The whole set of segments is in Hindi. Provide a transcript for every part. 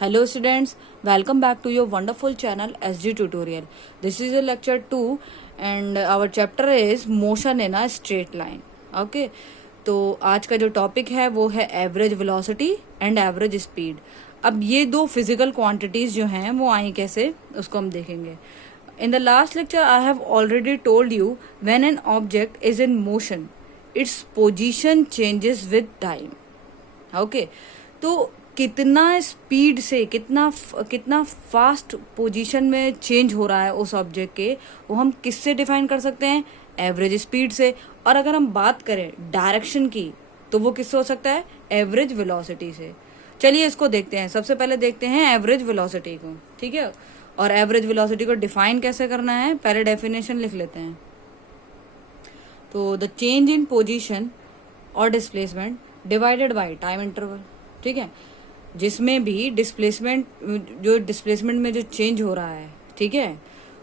Hello students, welcome back to your wonderful channel SG Tutorial. This is a lecture 2 and our chapter is motion in a straight line. Okay, तो आज का जो टॉपिक है वो है average velocity and average speed. अब ये दो फिजिकल क्वांटिटीज जो हैं वो आई कैसे, उसको हम देखेंगे. In the last lecture I have already told you when an object is in motion its position changes with time. Okay, तो कितना स्पीड से कितना फास्ट पोजीशन में चेंज हो रहा है उस ऑब्जेक्ट के, वो हम किससे डिफाइन कर सकते हैं? एवरेज स्पीड से. और अगर हम बात करें डायरेक्शन की तो वो किससे हो सकता है? एवरेज वेलोसिटी से. चलिए इसको देखते हैं. सबसे पहले देखते हैं एवरेज वेलोसिटी को. ठीक है, और एवरेज वेलोसिटी को डिफाइन कैसे करना है, पहले डेफिनेशन लिख लेते हैं. तो द चेंज इन पोजीशन और displacement divided by time interval. ठीक है, जिसमें भी डिस्प्लेसमेंट में जो चेंज हो रहा है, ठीक है,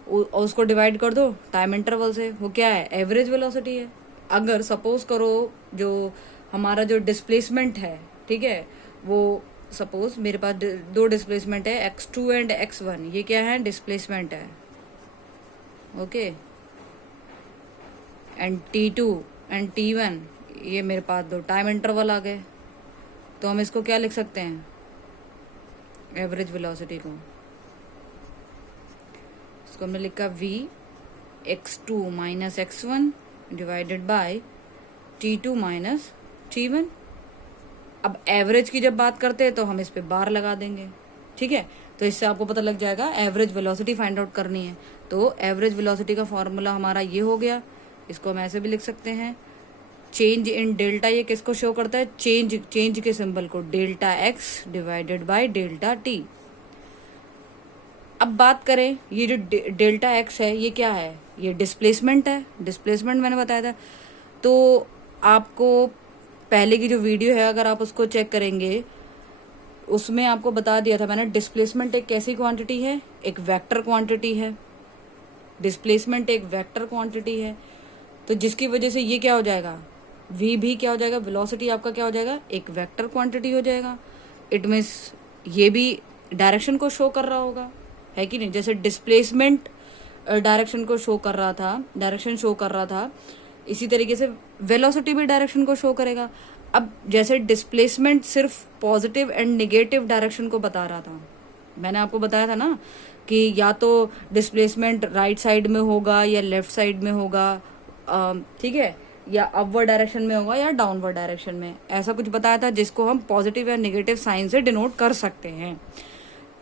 उसको डिवाइड कर दो टाइम इंटरवल से. वो क्या है? एवरेज वेलोसिटी है. अगर सपोज करो जो हमारा जो डिस्प्लेसमेंट है, ठीक है, वो सपोज मेरे पास दो डिस्प्लेसमेंट है x2 एंड x1. ये क्या है? डिस्प्लेसमेंट है. Okay, and t2 and t1 ये मेरे पास दो टाइम इंटरवल आ गए. तो हम इसको क्या लिख सकते हैं? एवरेज वेलोसिटी को इसको हमने लिखा v x2 minus x1 divided by t2 minus t1. अब एवरेज की जब बात करते हैं तो हम इस पे बार लगा देंगे. ठीक है, तो इससे आपको पता लग जाएगा एवरेज वेलोसिटी फाइंड आउट करनी है. तो एवरेज वेलोसिटी का फॉर्मूला हमारा ये हो गया. इसको हम ऐसे भी लिख सकते हैं, चेंज इन डेल्टा. ये किसको शो करता है? चेंज के सिंबल को, delta x divided by delta T. अब बात करें, ये जो डेल्टा एक्स है ये क्या है? ये डिस्प्लेसमेंट है. डिस्प्लेसमेंट मैंने बताया था. तो आपको पहले की जो वीडियो है अगर आप उसको चेक करेंगे, उसमें आपको बता दिया था मैंने, डिस्प्लेसमेंट एक कैसी क्वांटिटी है? एक वेक्टर क्वांटिटी है. डिस्प्लेसमेंट एक वेक्टर क्वांटिटी है. तो जिसकी वजह से ये क्या हो जाएगा? v भी क्या हो जाएगा? वेलोसिटी आपका क्या हो जाएगा? एक वेक्टर क्वांटिटी हो जाएगा. इट मीन्स ये भी डायरेक्शन को शो कर रहा होगा, है कि नहीं? जैसे डिस्प्लेसमेंट डायरेक्शन को शो कर रहा था, डायरेक्शन शो कर रहा था, इसी तरीके से वेलोसिटी भी डायरेक्शन को शो करेगा. अब जैसे डिस्प्लेसमेंट सिर्फ पॉजिटिव एंड निगेटिव डायरेक्शन को बता रहा था, मैंने आपको बताया था ना कि या तो डिस्प्लेसमेंट राइट साइड में होगा या लेफ्ट साइड में होगा, ठीक है, या अपवर्ड डायरेक्शन में होगा या डाउनवर्ड डायरेक्शन में. ऐसा कुछ बताया था जिसको हम पॉजिटिव या नेगेटिव साइन से डिनोट कर सकते हैं.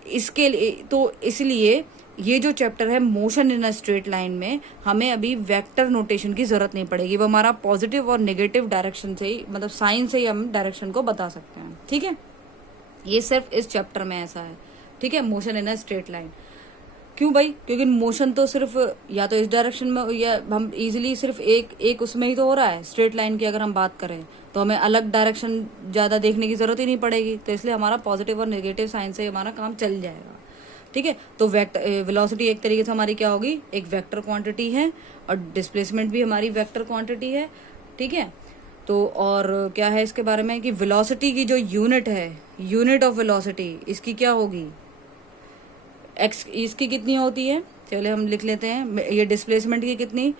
इसके लिए तो इसलिए ये जो चैप्टर है motion in a straight line में, हमें अभी वेक्टर नोटेशन की जरूरत नहीं पड़ेगी. वो हमारा पॉजिटिव और नेगेटिव डायरेक्शन से ही, मतलब साइन से ही हम डायरेक्शन को बता सकते हैं. ठीक है, ये सिर्फ इस चैप्टर में ऐसा है. ठीक है, motion in a straight line. क्यों भाई? क्योंकि मोशन तो सिर्फ या तो इस डायरेक्शन में, या हम इजीली सिर्फ एक उसमें ही तो हो रहा है. स्ट्रेट लाइन की अगर हम बात करें तो हमें अलग डायरेक्शन ज्यादा देखने की जरूरत ही नहीं पड़ेगी. तो इसलिए हमारा पॉजिटिव और नेगेटिव साइन से हमारा काम चल जाएगा. ठीक है, तो वेलोसिटी एक तरीके से हमारी क्या होगी? एक वेक्टर क्वांटिटी है, और डिस्प्लेसमेंट भी हमारी वेक्टर क्वांटिटी है. ठीक है, तो और क्या है इसके बारे में कि वेलोसिटी की जो यूनिट है, यूनिट ऑफ वेलोसिटी, इसकी क्या होगी? एक्स. इसकी कितनी होती है? चले हम लिख लेते हैं. ये डिस्प्लेसमेंट की कितनी,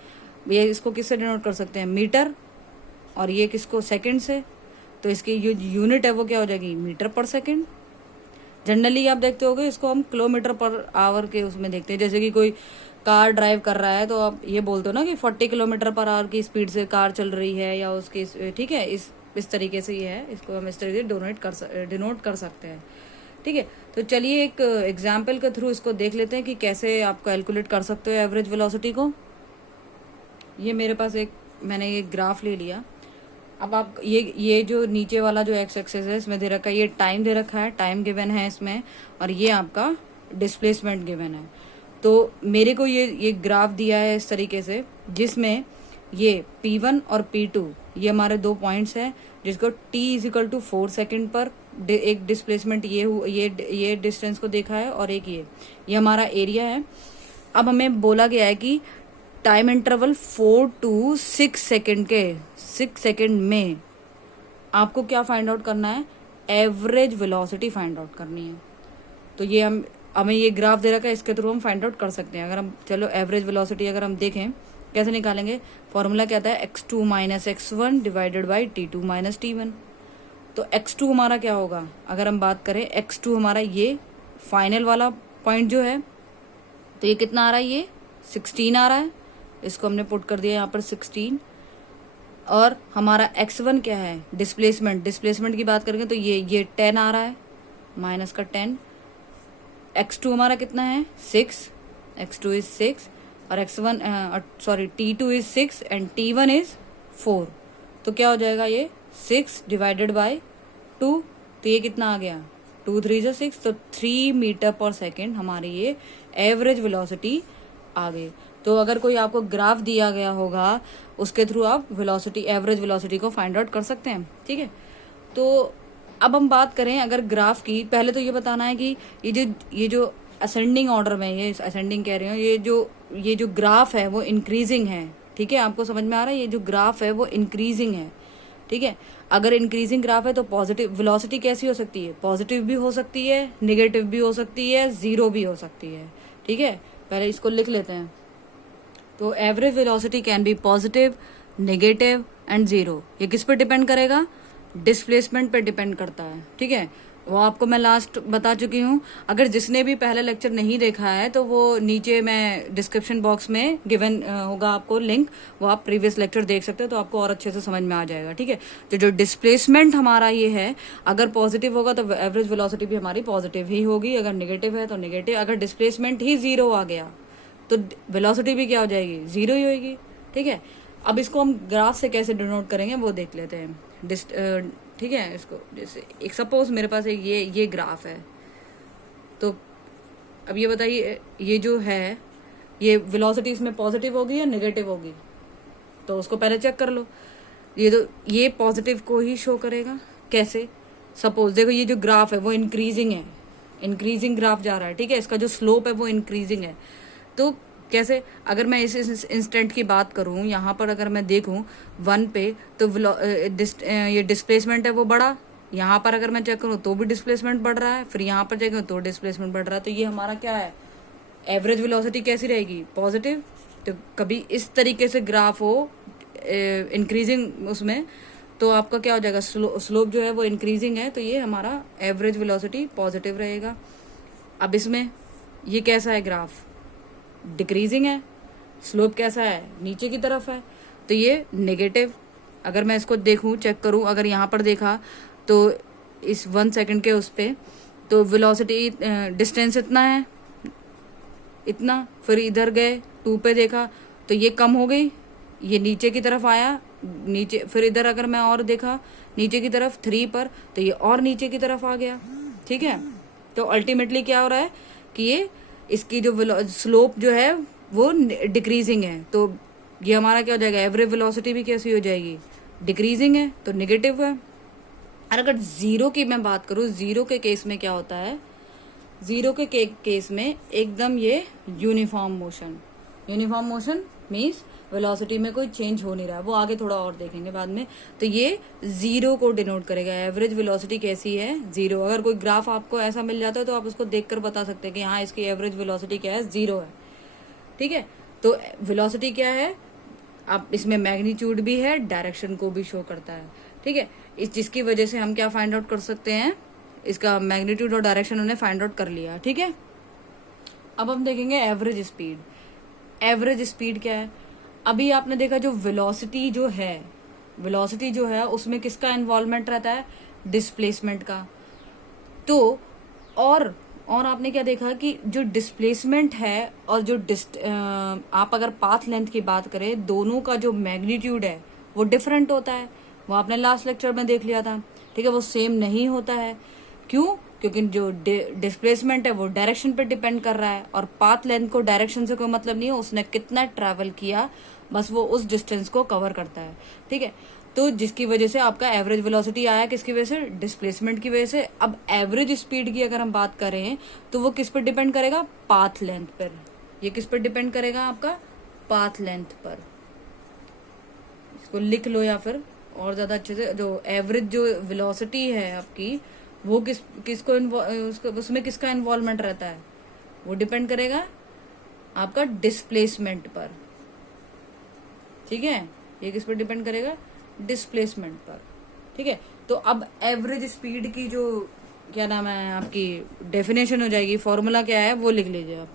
ये इसको किससे डिनोट कर सकते हैं? मीटर. और ये किसको? सेकंड से. तो इसकी जो यूनिट है वो क्या हो जाएगी? मीटर पर सेकंड. जनरली आप देखते होगे इसको हम किलोमीटर पर आवर के उसमें देखते हैं. जैसे कि कोई कार ड्राइव कर रहा है तो आप ये बोलते हो ना कि 40 किलोमीटर पर आवर की स्पीड से कार चल रही है, या उसकी, ठीक है, इस तरीके से ये है. इसको हम इस तरीके से डिनोट कर सकते हैं. ठीक है, तो चलिए एक एग्जाम्पल के थ्रू इसको देख लेते हैं कि कैसे आप कैलकुलेट कर सकते हो एवरेज वेलोसिटी को. ये मेरे पास मैंने ये ग्राफ ले लिया. अब आप ये जो नीचे वाला जो एक्स एक्सेस है इसमें दे रखा है, ये टाइम दे रखा है, टाइम गिवन है इसमें, और ये आपका डिस्प्लेसमेंट गिवन है. तो मेरे को ये ग्राफ दिया है इस तरीके से, जिसमें ये P1 और P2 ये हमारे दो पॉइंट्स हैं, जिसको t इजिकल टू 4 सेकेंड पर एक डिस्प्लेसमेंट ये डिस्टेंस को देखा है, और एक ये हमारा एरिया है. अब हमें बोला गया है कि टाइम इंटरवल 4 to 6 सेकेंड के 6 सेकेंड में आपको क्या फाइंड आउट करना है? एवरेज वेलोसिटी फाइंड आउट करनी है. तो ये हमें ये ग्राफ दे रखा है, इसके थ्रू हम फाइंड आउट कर सकते हैं। अगर हम चलो एवरेज वेलोसिटी अगर हम देखें कैसे निकालेंगे, फॉर्मूला क्या आता है, x2 minus x1 divided by t2 minus t1। तो x2 हमारा क्या होगा, अगर हम बात करें x2 हमारा ये फाइनल वाला पॉइंट जो है, तो ये कितना आ रहा है, ये 16 आ रहा है, इसको हमने पुट कर दिया यहाँ पर 16। और हमारा x1 क्या है, डिस्प्लेसमेंट की बात करेंगे तो ये 10 आ रहा है, माइनस का 10। x2 हमारा कितना है, 6, x2 इज 6 और t2 is 6 and t1 is 4। तो क्या हो जाएगा, ये 6 डिवाइडेड बाई 2, तो ये कितना आ गया, 2 3 जो 6, तो 3 मीटर पर सेकेंड हमारी ये एवरेज वेलोसिटी आ गई। तो अगर कोई आपको ग्राफ दिया गया होगा उसके थ्रू आप एवरेज वेलोसिटी को फाइंड आउट कर सकते हैं। ठीक है, तो अब हम बात करें अगर ग्राफ की, पहले तो ये बताना है कि ये जो असेंडिंग ऑर्डर में, ये असेंडिंग कह रही हूँ, ये जो ग्राफ है वो इंक्रीजिंग है। ठीक है, आपको समझ में आ रहा है, ये जो ग्राफ है वो इंक्रीजिंग है। ठीक है, अगर इंक्रीजिंग ग्राफ है तो पॉजिटिव वेलोसिटी कैसी हो सकती है, पॉजिटिव भी हो सकती है, नेगेटिव भी हो सकती है, जीरो भी हो सकती है। ठीक है, पहले इसको लिख लेते हैं। तो average velocity can be positive, negative and zero. ये किस पर डिपेंड करेगा, डिस्प्लेसमेंट पे डिपेंड करता है। ठीक है, वो आपको मैं लास्ट बता चुकी हूँ। अगर जिसने भी पहला लेक्चर नहीं देखा है तो वो नीचे मैं डिस्क्रिप्शन बॉक्स में गिवन होगा आपको लिंक, वो आप प्रीवियस लेक्चर देख सकते हो, तो आपको और अच्छे से समझ में आ जाएगा। ठीक है, तो जो डिस्प्लेसमेंट हमारा ये है, अगर पॉजिटिव होगा तो एवरेज वेलोसिटी भी हमारी पॉजिटिव ही होगी, अगर नेगेटिव है तो नेगेटिव। अगर डिस्प्लेसमेंट ही जीरो आ गया तो वेलोसिटी भी क्या हो जाएगी, जीरो ही होगी। ठीक है, अब इसको हम ग्राफ से कैसे डिनोट करेंगे वो देख लेते हैं। ठीक है, इसको जैसे एक सपोज मेरे पास एक ये ग्राफ है, तो अब ये बताइए ये जो है ये वेलोसिटी इसमें पॉजिटिव होगी या नेगेटिव होगी, तो उसको पहले चेक कर लो। ये पॉजिटिव को ही शो करेगा। कैसे, सपोज देखो ये जो ग्राफ है वो इंक्रीजिंग ग्राफ जा रहा है। ठीक है, इसका जो स्लोप है वो इंक्रीजिंग है। तो कैसे, अगर मैं इस इंस्टेंट की बात करूं, यहाँ पर अगर मैं देखूं 1 पे, तो ये डिस्प्लेसमेंट है वो बढ़ा, यहाँ पर अगर मैं चेक करूं तो भी डिस्प्लेसमेंट बढ़ रहा है, फिर यहाँ पर चेक करूं तो डिस्प्लेसमेंट बढ़ रहा है। तो ये हमारा क्या है, एवरेज वेलोसिटी कैसी रहेगी, पॉजिटिव। तो कभी इस तरीके से ग्राफ हो इंक्रीजिंग उसमें, तो आपका क्या हो जाएगा, स्लोप जो है वो इंक्रीजिंग है, तो ये हमारा एवरेज वेलोसिटी पॉजिटिव रहेगा। अब इसमें ये कैसा है ग्राफ, डिक्रीजिंग है, स्लोप कैसा है, नीचे की तरफ है, तो ये नेगेटिव। अगर मैं इसको देखूं, चेक करूं, अगर यहाँ पर देखा तो इस 1 सेकंड के उस पे, तो वेलोसिटी डिस्टेंस इतना है, इतना, फिर इधर गए 2 पे देखा तो ये कम हो गई, ये नीचे की तरफ आया, नीचे, फिर इधर अगर मैं और देखा नीचे की तरफ 3 पर, तो ये और नीचे की तरफ आ गया। ठीक है, तो अल्टीमेटली क्या हो रहा है कि ये इसकी जो स्लोप जो है वो डिक्रीजिंग है, तो ये हमारा क्या हो जाएगा, एवरेज वेलोसिटी भी कैसी हो जाएगी, डिक्रीजिंग है, तो नेगेटिव है। और अगर जीरो की मैं बात करूं, जीरो के केस में क्या होता है, जीरो के केस में एकदम ये यूनिफॉर्म मोशन मीन्स वेलोसिटी में कोई चेंज हो नहीं रहा है, वो आगे थोड़ा और देखेंगे बाद में। तो ये जीरो को डिनोट करेगा, एवरेज वेलोसिटी कैसी है, जीरो। अगर कोई ग्राफ आपको ऐसा मिल जाता है तो आप उसको देखकर बता सकते हैं कि हाँ इसकी एवरेज वेलोसिटी क्या है, जीरो है। ठीक है, तो वेलोसिटी क्या है, आप इसमें मैग्नीट्यूड भी है, डायरेक्शन को भी शो करता है। ठीक है, जिसकी वजह से हम क्या फाइंड आउट कर सकते हैं, इसका मैग्नीट्यूड और डायरेक्शन उन्हें फाइंड आउट कर लिया। ठीक है, अब हम देखेंगे एवरेज स्पीड क्या है। अभी आपने देखा जो वेलोसिटी जो है उसमें किसका इन्वॉल्वमेंट रहता है, डिस्प्लेसमेंट का। तो और आपने क्या देखा कि जो डिस्प्लेसमेंट है और जो आप अगर पाथ लेंथ की बात करें, दोनों का जो मैग्नीट्यूड है वो डिफरेंट होता है। वो आपने लास्ट लेक्चर में देख लिया था। ठीक है, वो सेम नहीं होता है। क्यों, क्योंकि जो डिस्प्लेसमेंट है वो डायरेक्शन पे डिपेंड कर रहा है, और पाथ लेंथ को डायरेक्शन से कोई मतलब नहीं है, उसने कितना ट्रैवल किया बस वो उस डिस्टेंस को कवर करता है। ठीक है, तो जिसकी वजह से आपका एवरेज वेलोसिटी आया, किसकी वजह से, डिस्प्लेसमेंट की वजह से। अब एवरेज स्पीड की अगर हम बात करें तो वो किस पर डिपेंड करेगा, पाथ लेंथ पर। ये किस पर डिपेंड करेगा, आपका पाथ लेंथ पर। इसको लिख लो या फिर और ज्यादा अच्छे से, जो एवरेज जो वेलोसिटी है आपकी वो किसको उसमें किसका इन्वॉल्वमेंट रहता है, वो डिपेंड करेगा आपका डिस्प्लेसमेंट पर। ठीक है, ये किस पर डिपेंड करेगा, डिस्प्लेसमेंट पर। ठीक है, तो अब एवरेज स्पीड की जो क्या नाम है आपकी डेफिनेशन हो जाएगी, फॉर्मूला क्या है वो लिख लीजिए आप।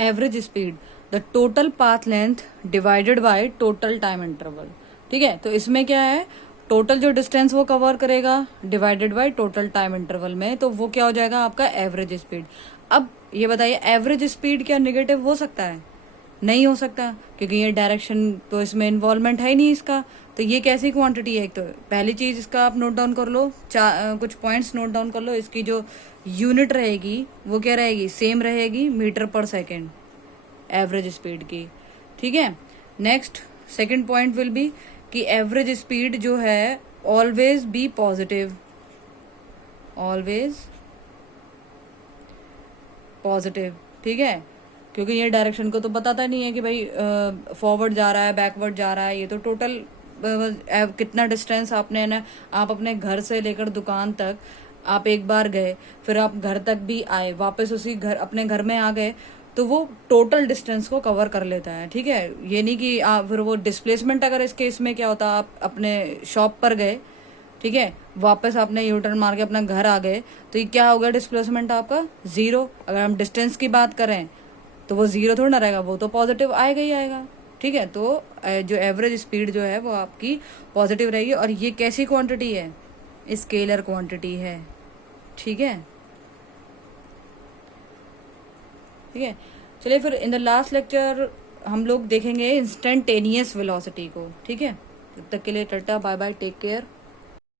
Average speed the total path length divided by total time interval. ठीक है, तो इसमें क्या है, टोटल जो डिस्टेंस वो कवर करेगा divided by total time interval में, तो वो क्या हो जाएगा आपका एवरेज स्पीड। अब ये बताइए एवरेज स्पीड क्या नेगेटिव हो सकता है, नहीं हो सकता, क्योंकि ये डायरेक्शन तो इसमें इन्वॉल्वमेंट है ही नहीं इसका। तो ये कैसी क्वांटिटी है, एक तो पहली चीज इसका आप नोट डाउन कर लो, कुछ पॉइंट्स नोट डाउन कर लो। इसकी जो यूनिट रहेगी वो क्या रहेगी, सेम रहेगी, मीटर पर सेकेंड, एवरेज स्पीड की। ठीक है, next second point will be कि एवरेज स्पीड जो है always be positive, always positive. ठीक है, क्योंकि ये डायरेक्शन को तो बताता नहीं है कि भाई फॉरवर्ड जा रहा है बैकवर्ड जा रहा है, ये तो टोटल कितना डिस्टेंस आपने ना, आप अपने घर से लेकर दुकान तक आप एक बार गए, फिर आप घर तक भी आए, वापस उसी घर अपने घर में आ गए, तो वो टोटल डिस्टेंस को कवर कर लेता है। ठीक है, ये नहीं कि आप फिर वो डिस्प्लेसमेंट, अगर इस केस में क्या होता, आप अपने शॉप पर गए, ठीक है, वापस आपने यू टर्न मार के अपना घर आ गए, तो ये क्या होगा डिस्प्लेसमेंट आपका जीरो। अगर हम डिस्टेंस की बात करें तो वो जीरो थोड़ा ना रहेगा, वो तो पॉजिटिव आएगा ही आएगा। ठीक है, तो जो एवरेज स्पीड जो है वो आपकी पॉजिटिव रहेगी, और ये कैसी क्वांटिटी है, स्केलर क्वांटिटी है। ठीक है, ठीक है, चलिए फिर इन द लास्ट लेक्चर हम लोग देखेंगे इंस्टेंटेनियस वेलोसिटी को। ठीक है, तब तक के लिए tata bye bye, take care.